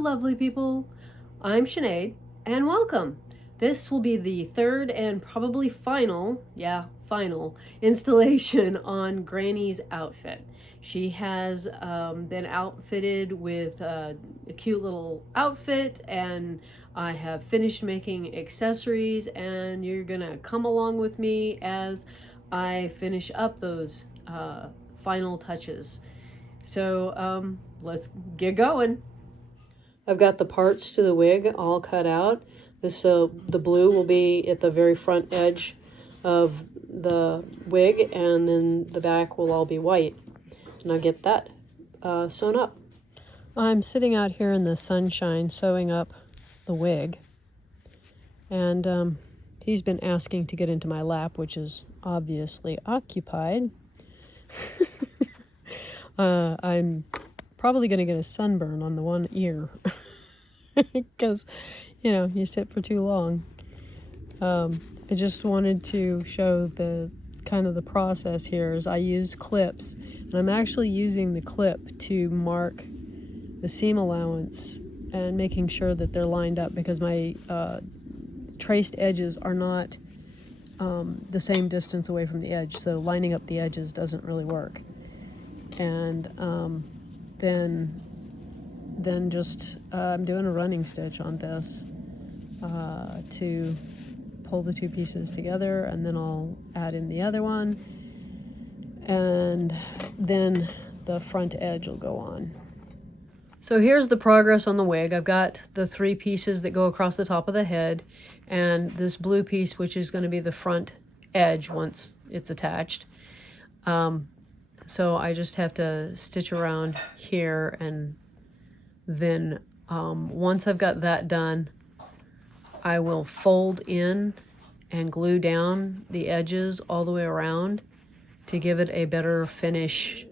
lovely people. I'm Sinead, and welcome. This will be the third and probably final, final installation on Granny's outfit. She has been outfitted with a cute little outfit, and I have finished making accessories, and you're gonna come along with me as I finish up those final touches. So let's get going. I've got the parts to the wig all cut out. The blue will be at the very front edge of the wig, and then the back will all be white. And I'll get that sewn up. I'm sitting out here in the sunshine sewing up the wig, and he's been asking to get into my lap, which is obviously occupied. I'm probably going to get a sunburn on the one ear because, you sit for too long. I just wanted to show the kind of the process here is I use clips, and I'm actually using the clip to mark the seam allowance and making sure that they're lined up, because my traced edges are not the same distance away from the edge, so lining up the edges doesn't really work. And then just I'm doing a running stitch on this to pull the two pieces together, and then I'll add in the other one, and then the front edge will go on. So here's the progress on the wig. I've got the 3 pieces that go across the top of the head, and this blue piece, which is going to be the front edge once it's attached. So I just have to stitch around here, and then once I've got that done, I will fold in and glue down the edges all the way around to give it a better finish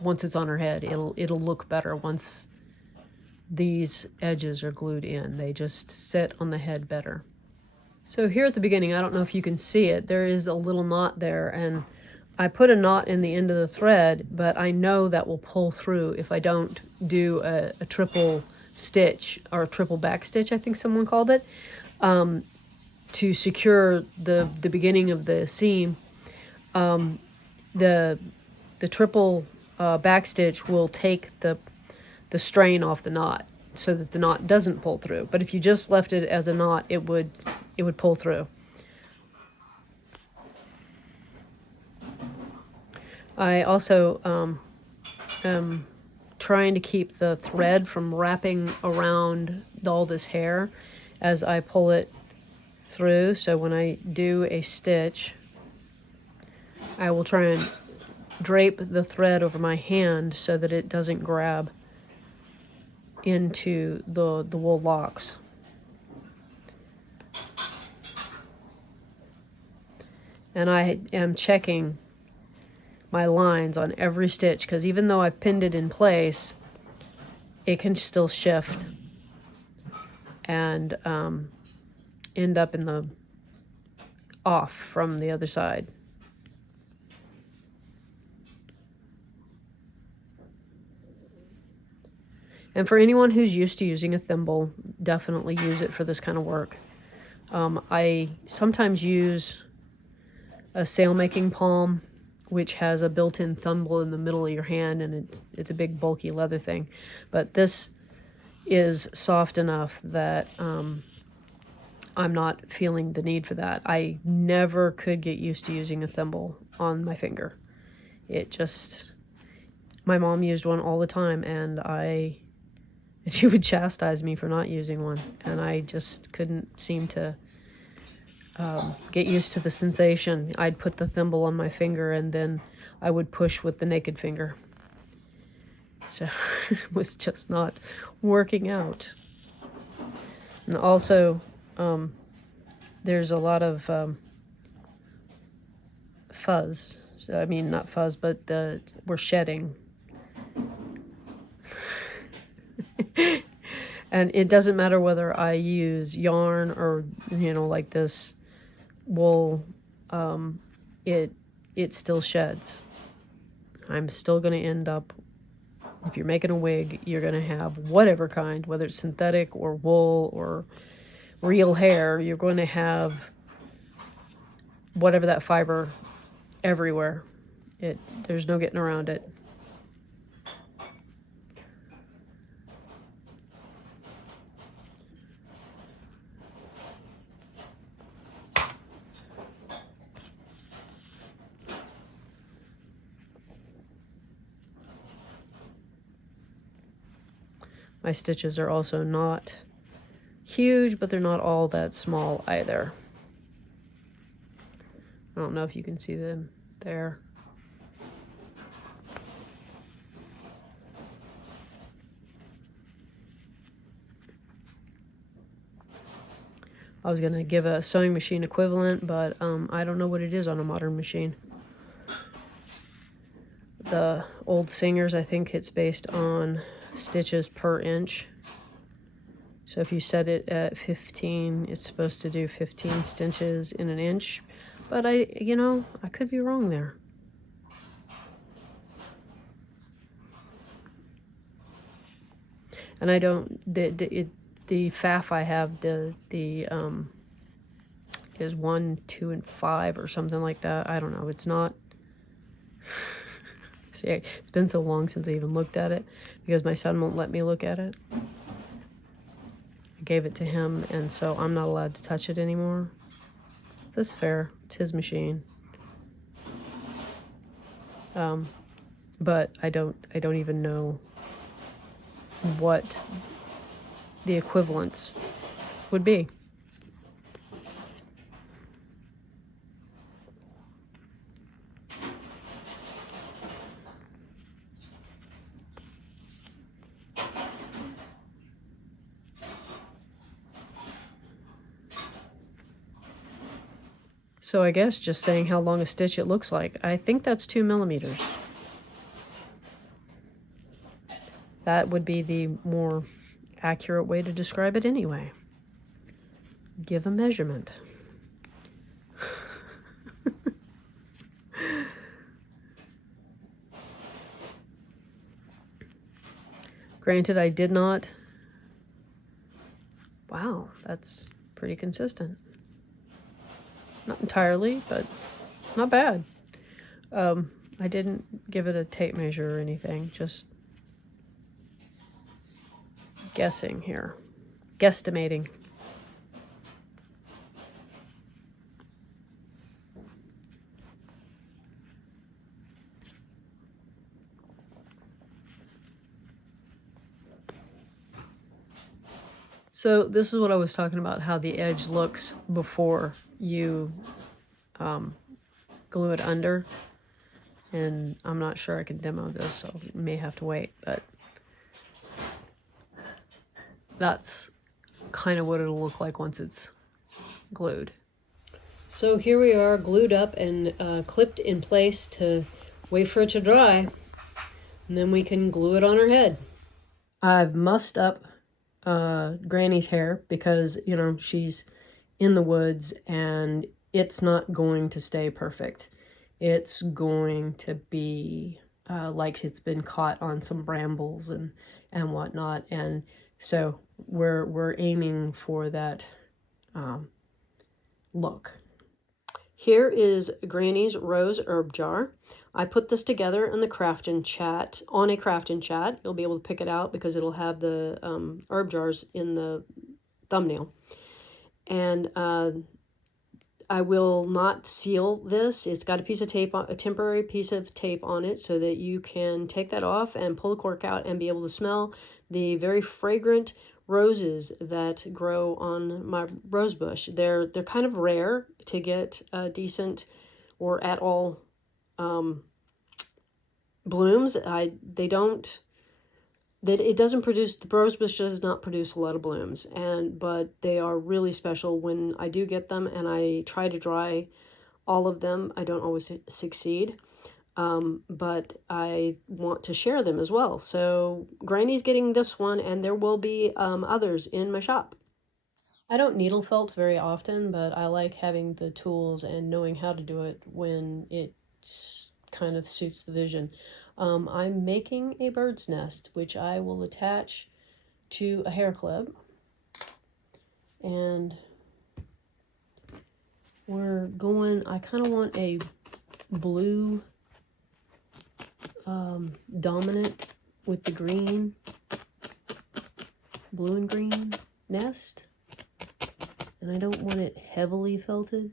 once it's on her head. It'll look better once these edges are glued in. They just sit on the head better. So here at the beginning, I don't know if you can see it, there is a little knot there, and I put a knot in the end of the thread, but I know that will pull through if I don't do a triple stitch, or a triple back stitch, I think someone called it, to secure the beginning of the seam. The triple back stitch will take the strain off the knot so that the knot doesn't pull through. But if you just left it as a knot, it would pull through. I also am trying to keep the thread from wrapping around all this hair as I pull it through. So when I do a stitch, I will try and drape the thread over my hand so that it doesn't grab into the wool locks. And I am checking my lines on every stitch, because even though I've pinned it in place, it can still shift and end up in the off from the other side. And for anyone who's used to using a thimble, definitely use it for this kind of work. I sometimes use a sail-making palm, which has a built-in thimble in the middle of your hand, and it's a big bulky leather thing. But this is soft enough that I'm not feeling the need for that. I never could get used to using a thimble on my finger. My mom used one all the time, and she would chastise me for not using one, and I just couldn't seem to get used to the sensation. I'd put the thimble on my finger, and then I would push with the naked finger. So it was just not working out. And also, there's a lot of fuzz. I mean, not fuzz, but we're shedding. And it doesn't matter whether I use yarn or, like this wool, it still sheds. I'm still going to end up If you're making a wig, you're going to have whatever kind, whether it's synthetic or wool or real hair, you're going to have whatever that fiber everywhere. There's no getting around it. My stitches are also not huge, but they're not all that small either. I don't know if you can see them there. I was going to give a sewing machine equivalent, but I don't know what it is on a modern machine. The old Singers, I think it's based on stitches per inch. So if you set it at 15, it's supposed to do 15 stitches in an inch. But I could be wrong there. And I don't, the FAF I have, is 1, 2, and 5 or something like that. I don't know. It's not. See, it's been so long since I even looked at it because my son won't let me look at it. I gave it to him, and so I'm not allowed to touch it anymore. That's fair. It's his machine. But I don't even know what the equivalents would be. So I guess just saying how long a stitch it looks like, I think that's 2 millimeters. That would be the more accurate way to describe it anyway. Give a measurement. Granted, I did not. Wow, that's pretty consistent. Not entirely, but not bad. I didn't give it a tape measure or anything, just guessing here. Guesstimating. So this is what I was talking about, how the edge looks before you glue it under. And I'm not sure I can demo this, so I may have to wait, but that's kind of what it'll look like once it's glued. So here we are, glued up and clipped in place to wait for it to dry, and then we can glue it on her head. I've mussed up Granny's hair because, she's in the woods and it's not going to stay perfect. It's going to be like it's been caught on some brambles and whatnot. And so we're aiming for that look. Here is Granny's rose herb jar. I put this together in the Craftin' Chat, on a Craftin' Chat. You'll be able to pick it out because it'll have the herb jars in the thumbnail. And I will not seal this. It's got a piece of tape, a temporary piece of tape on it so that you can take that off and pull the cork out and be able to smell the very fragrant roses that grow on my rose bush. They're kind of rare to get decent or at all blooms. It doesn't produce, the rose bush does not produce a lot of blooms, but they are really special when I do get them, and I try to dry all of them. I don't always succeed, but I want to share them as well. So Granny's getting this one, and there will be others in my shop. I don't needle felt very often, but I like having the tools and knowing how to do it when it's kind of suits the vision. I'm making a bird's nest, which I will attach to a hair clip. And we're going, I kind of want a blue dominant with the green, blue and green nest. And I don't want it heavily felted.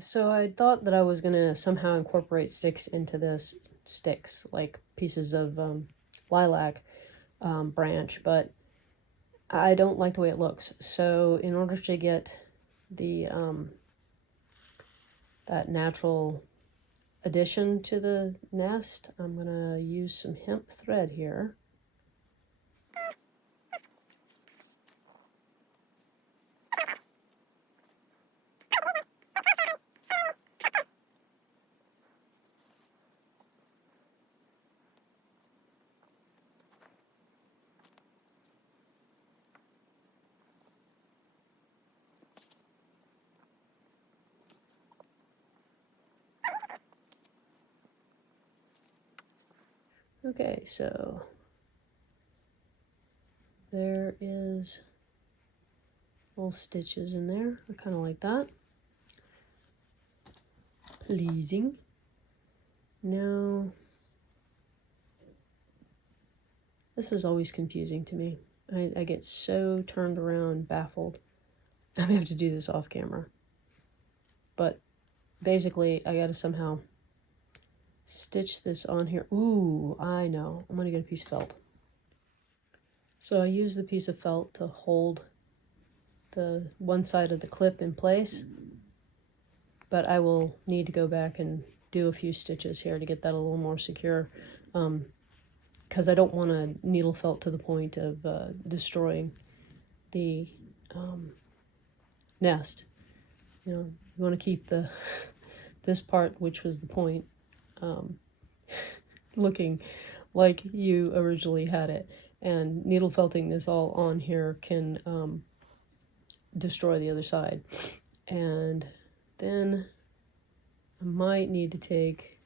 So I thought that I was gonna somehow incorporate sticks into this, sticks, like pieces of lilac branch, but I don't like the way it looks. So in order to get the that natural addition to the nest, I'm gonna use some hemp thread here. Okay, so there is little stitches in there. I kind of like that. Pleasing. Now, this is always confusing to me. I get so turned around, baffled. I may have to do this off camera. But basically, I gotta somehow stitch this on here. Ooh, I know. I'm gonna get a piece of felt. So I use the piece of felt to hold the one side of the clip in place, but I will need to go back and do a few stitches here to get that a little more secure, because I don't want to needle felt to the point of destroying the nest. You know, you want to keep the this part, which was the point, looking like you originally had it, and needle felting this all on here can destroy the other side. And then I might need to take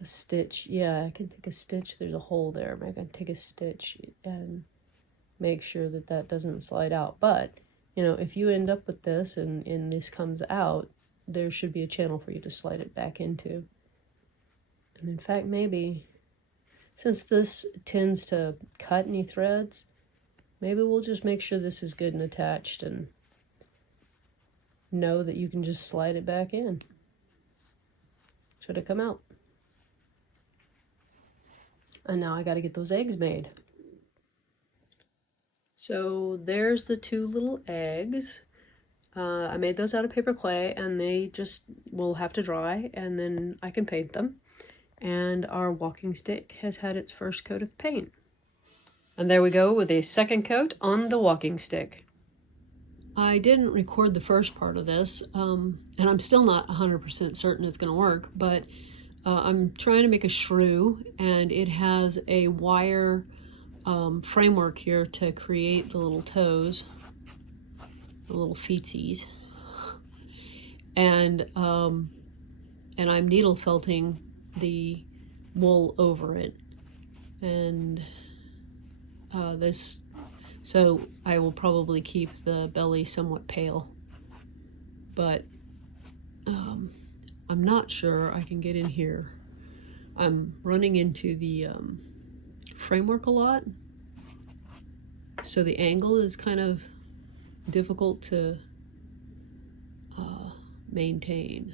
a stitch. Yeah, I can take a stitch. There's a hole there. I can take a stitch and make sure that that doesn't slide out. But, you know, if you end up with this and this comes out, there should be a channel for you to slide it back into. And in fact, maybe, since this tends to cut any threads, maybe we'll just make sure this is good and attached and know that you can just slide it back in. Should it come out? And now I got to get those eggs made. So there's the two little eggs. I made those out of paper clay, and they just will have to dry, and then I can paint them. And our walking stick has had its first coat of paint. And there we go with a second coat on the walking stick. I didn't record the first part of this, and I'm still not 100% certain it's going to work, but I'm trying to make a shrew, and it has a wire framework here to create the little toes, the little feetsies. and I'm needle felting the wool over it, and so I will probably keep the belly somewhat pale, but I'm not sure I can get in here. I'm running into the framework a lot, so the angle is kind of difficult to maintain.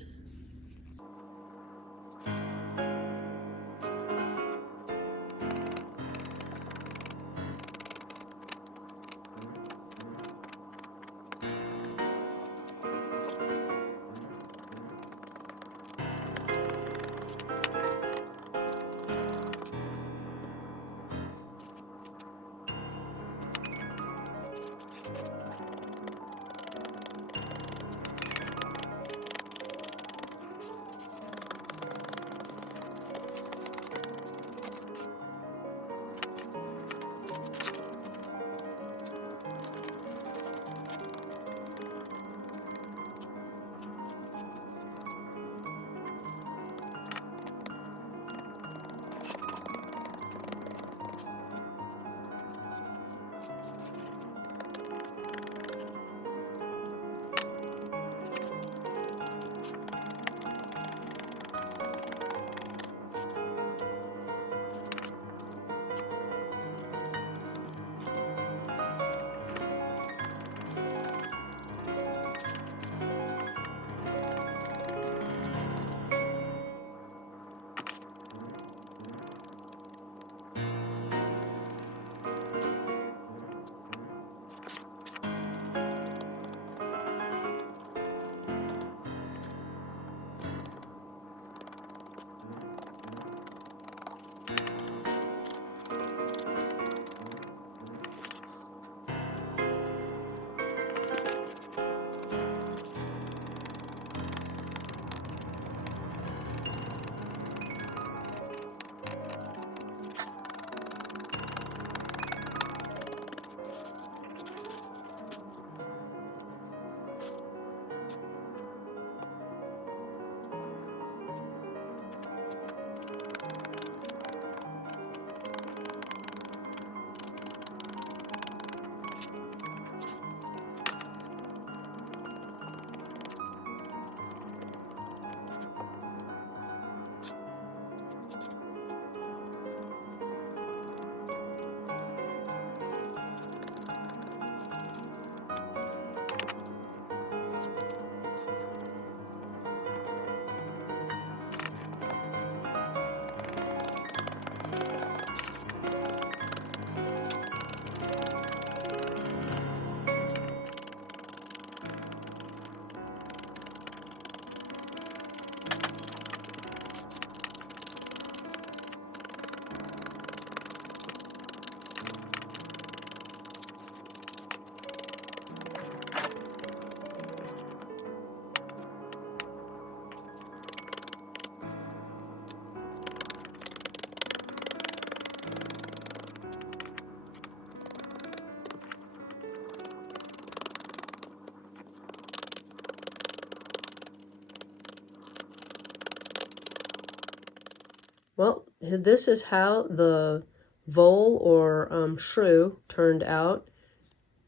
Well, this is how the vole or shrew turned out.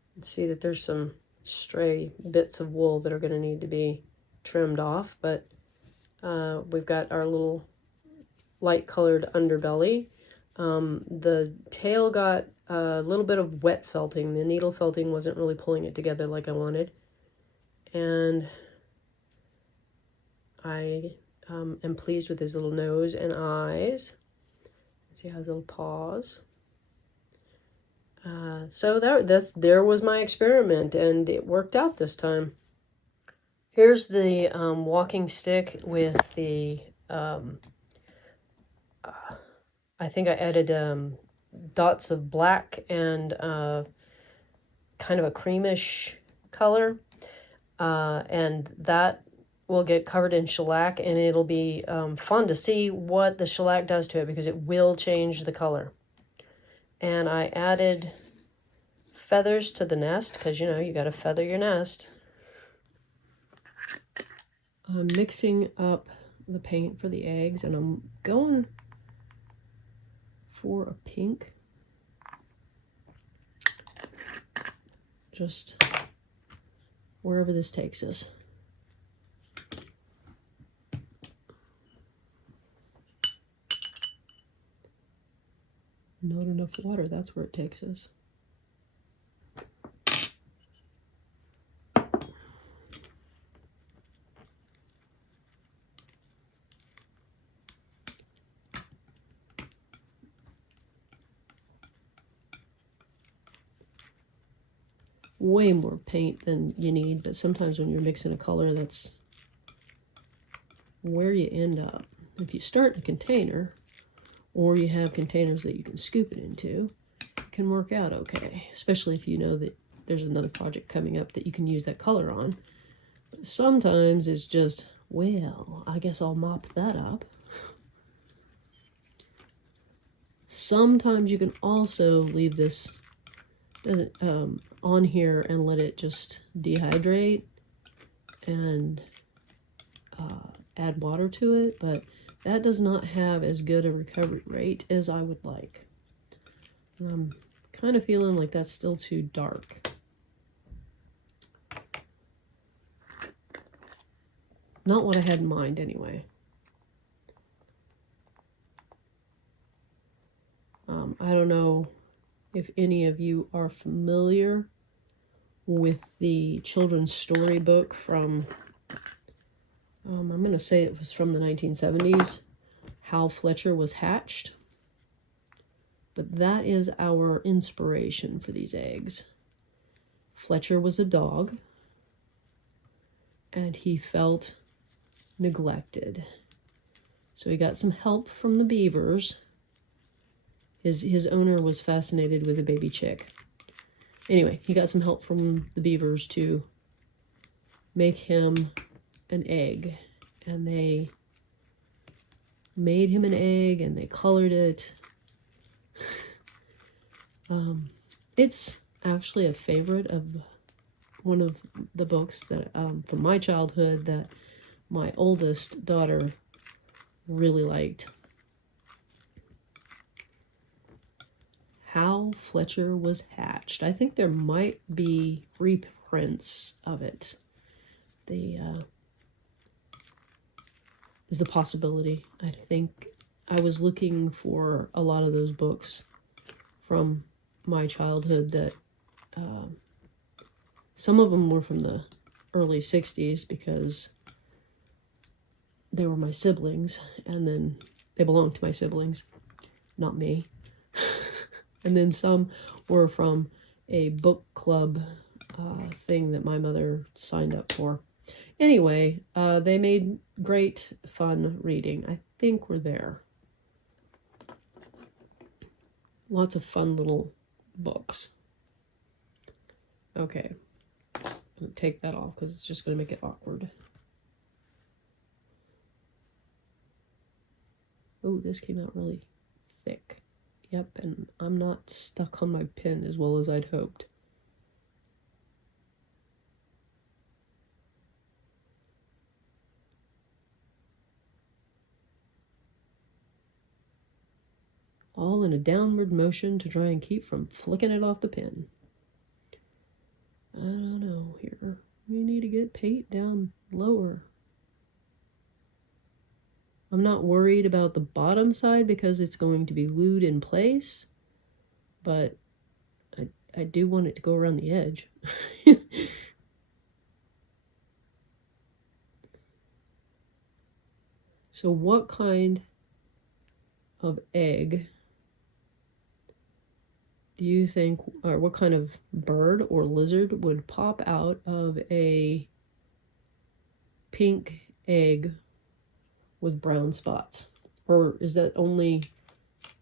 You can see that there's some stray bits of wool that are going to need to be trimmed off, but we've got our little light colored underbelly. The tail got a little bit of wet felting. The needle felting wasn't really pulling it together like I wanted. And I am pleased with his little nose and eyes. See how his little paws. So there was my experiment, and it worked out this time. Here's the walking stick with the I think I added dots of black and kind of a creamish color, and that will get covered in shellac, and it'll be fun to see what the shellac does to it because it will change the color. And I added feathers to the nest because, you know, you got to feather your nest. I'm mixing up the paint for the eggs, and I'm going for a pink. Just wherever this takes us. Not enough water, that's where it takes us. Way more paint than you need, but sometimes when you're mixing a color, that's where you end up. If you start in a container, or you have containers that you can scoop it into, it can work out okay, especially if you know that there's another project coming up that you can use that color on. But sometimes it's just, well, I guess I'll mop that up. Sometimes you can also leave this on here and let it just dehydrate and add water to it, but that does not have as good a recovery rate as I would like. And I'm kind of feeling like that's still too dark. Not what I had in mind anyway. I don't know if any of you are familiar with the children's storybook from, I'm going to say it was from the 1970s, How Fletcher Was Hatched. But that is our inspiration for these eggs. Fletcher was a dog, and he felt neglected. So he got some help from the beavers. His owner was fascinated with a baby chick. Anyway, he got some help from the beavers to make him an egg. And they made him an egg, and they colored it. It's actually a favorite of one of the books that from my childhood that my oldest daughter really liked. How Fletcher Was Hatched. I think there might be reprints of it. Is the possibility. I think I was looking for a lot of those books from my childhood that some of them were from the early 60s because they were my siblings, and then they belonged to my siblings, not me. And then some were from a book club thing that my mother signed up for. Anyway, they made great fun reading. I think we're there. Lots of fun little books. Okay, I'm going to take that off because it's just going to make it awkward. Oh, this came out really thick. Yep, and I'm not stuck on my pen as well as I'd hoped. All in a downward motion to try and keep from flicking it off the pen. I don't know here. We need to get paint down lower. I'm not worried about the bottom side because it's going to be glued in place, but I do want it to go around the edge. So what kind of egg do you think, or what kind of bird or lizard would pop out of a pink egg with brown spots? Or is that only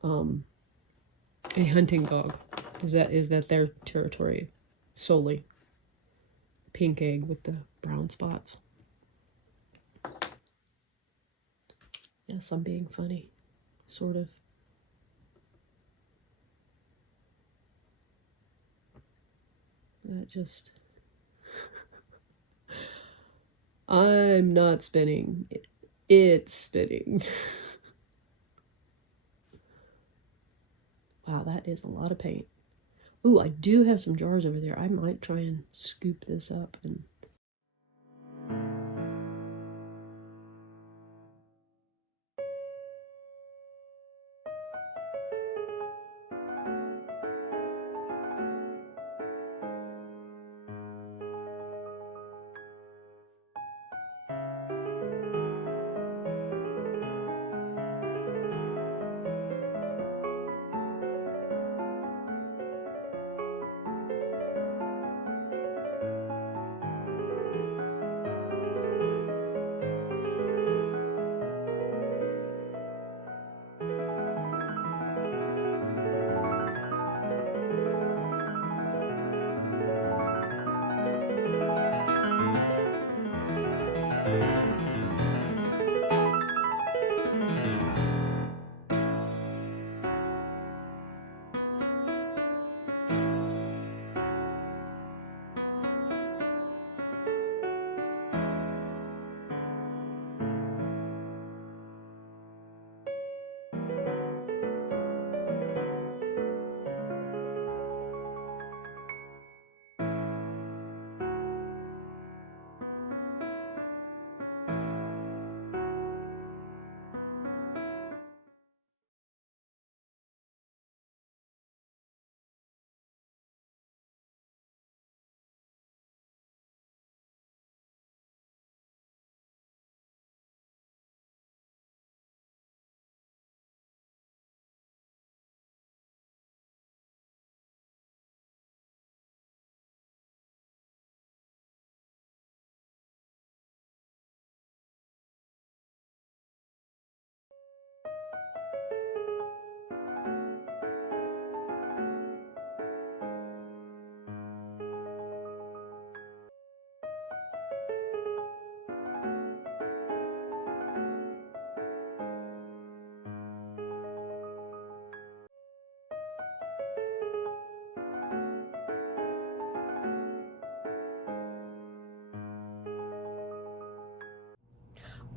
a hunting dog? Is that their territory solely? Pink egg with the brown spots. Yes, I'm being funny. Sort of. That just... I'm not spinning. It's spinning. Wow, that is a lot of paint. Ooh, I do have some jars over there. I might try and scoop this up and...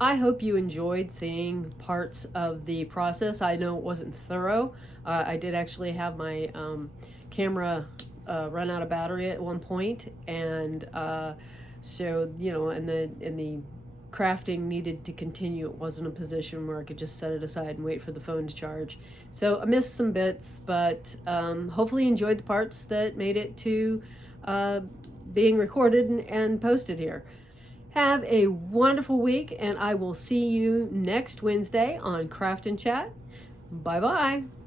I hope you enjoyed seeing parts of the process. I know it wasn't thorough. I did actually have my camera run out of battery at one point, and so and the crafting needed to continue. It wasn't a position where I could just set it aside and wait for the phone to charge. So I missed some bits, but hopefully you enjoyed the parts that made it to being recorded and posted here. Have a wonderful week, and I will see you next Wednesday on Craft and Chat. Bye bye.